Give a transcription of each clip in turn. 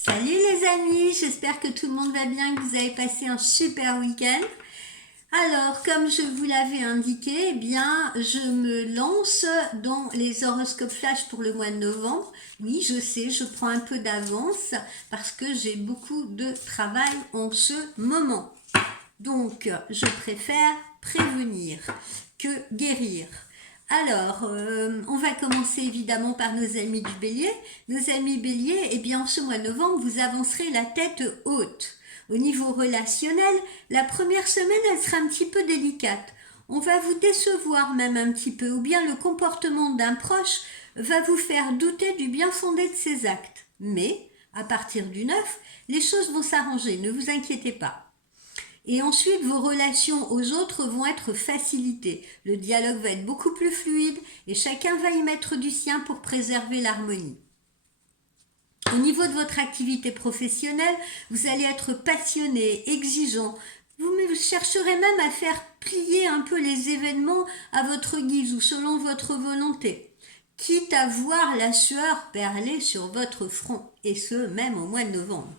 Salut les amis, j'espère que tout le monde va bien, que vous avez passé un super week-end. Alors, comme je vous l'avais indiqué, eh bien, je me lance dans les horoscopes flash pour le mois de novembre. Oui, je sais, je prends un peu d'avance parce que j'ai beaucoup de travail en ce moment. Donc, je préfère prévenir que guérir. Alors, on va commencer évidemment par nos amis du Bélier. Nos amis Bélier, eh bien, en ce mois de novembre, vous avancerez la tête haute. Au niveau relationnel, la première semaine, elle sera un petit peu délicate. On va vous décevoir même un petit peu, ou bien le comportement d'un proche va vous faire douter du bien fondé de ses actes. Mais, à partir du 9, les choses vont s'arranger, ne vous inquiétez pas. Et ensuite, vos relations aux autres vont être facilitées. Le dialogue va être beaucoup plus fluide et chacun va y mettre du sien pour préserver l'harmonie. Au niveau de votre activité professionnelle, vous allez être passionné, exigeant. Vous chercherez même à faire plier un peu les événements à votre guise ou selon votre volonté, quitte à voir la sueur perler sur votre front, et ce même au mois de novembre.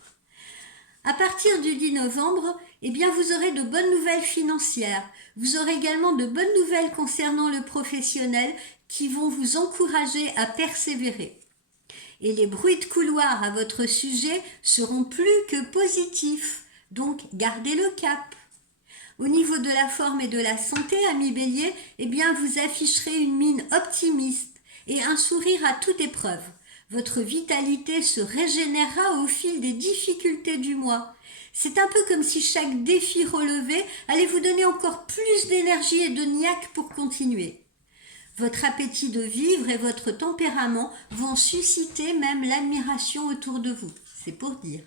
À partir du 10 novembre, eh bien, vous aurez de bonnes nouvelles financières. Vous aurez également de bonnes nouvelles concernant le professionnel qui vont vous encourager à persévérer. Et les bruits de couloir à votre sujet seront plus que positifs. Donc, gardez le cap. Au niveau de la forme et de la santé, amis Bélier, eh bien, vous afficherez une mine optimiste et un sourire à toute épreuve. Votre vitalité se régénérera au fil des difficultés du mois. C'est un peu comme si chaque défi relevé allait vous donner encore plus d'énergie et de niaque pour continuer. Votre appétit de vivre et votre tempérament vont susciter même l'admiration autour de vous. C'est pour dire.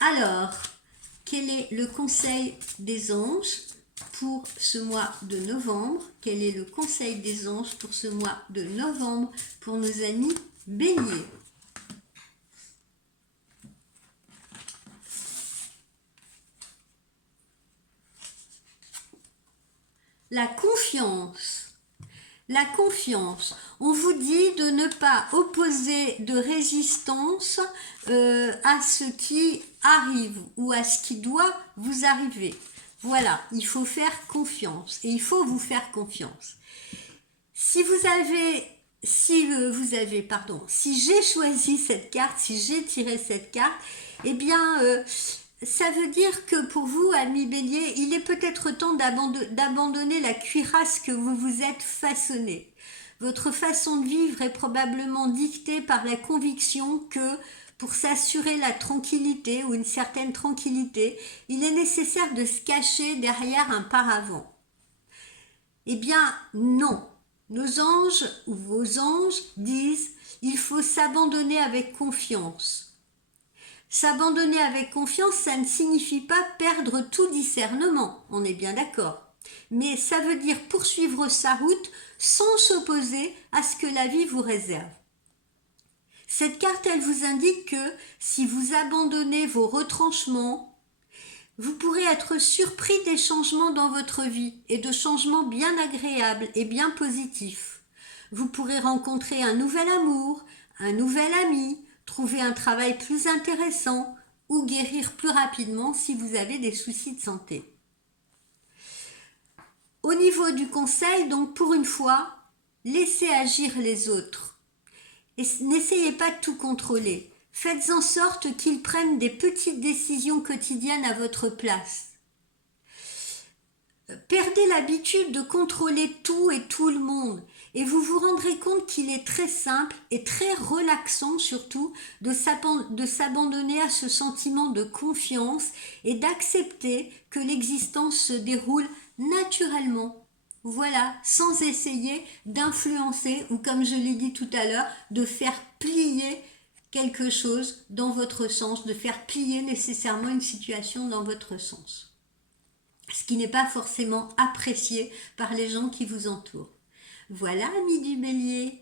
Alors, quel est le conseil des anges pour ce mois de novembre? Quel est le conseil des anges pour ce mois de novembre pour nos amis Bélier? La confiance. La confiance. On vous dit de ne pas opposer de résistance à ce qui arrive ou à ce qui doit vous arriver. Voilà, il faut faire confiance et il faut vous faire confiance. Si j'ai choisi cette carte, si j'ai tiré cette carte, eh bien, ça veut dire que pour vous, amis Bélier, il est peut-être temps d'abandonner la cuirasse que vous vous êtes façonnée. Votre façon de vivre est probablement dictée par la conviction que pour s'assurer la tranquillité ou une certaine tranquillité, il est nécessaire de se cacher derrière un paravent. Eh bien, non. Nos anges ou vos anges disent il faut s'abandonner avec confiance. S'abandonner avec confiance, ça ne signifie pas perdre tout discernement, on est bien d'accord. Mais ça veut dire poursuivre sa route sans s'opposer à ce que la vie vous réserve. Cette carte, elle vous indique que si vous abandonnez vos retranchements, vous pourrez être surpris des changements dans votre vie et de changements bien agréables et bien positifs. Vous pourrez rencontrer un nouvel amour, un nouvel ami, trouver un travail plus intéressant ou guérir plus rapidement si vous avez des soucis de santé. Au niveau du conseil, donc pour une fois, laissez agir les autres. Et n'essayez pas de tout contrôler. Faites en sorte qu'ils prennent des petites décisions quotidiennes à votre place. Perdez l'habitude de contrôler tout et tout le monde et vous vous rendrez compte qu'il est très simple et très relaxant surtout de s'abandonner à ce sentiment de confiance et d'accepter que l'existence se déroule naturellement. Voilà, sans essayer d'influencer ou comme je l'ai dit tout à l'heure, de faire plier quelque chose dans votre sens, de faire plier nécessairement une situation dans votre sens. Ce qui n'est pas forcément apprécié par les gens qui vous entourent. Voilà, amis du Bélier.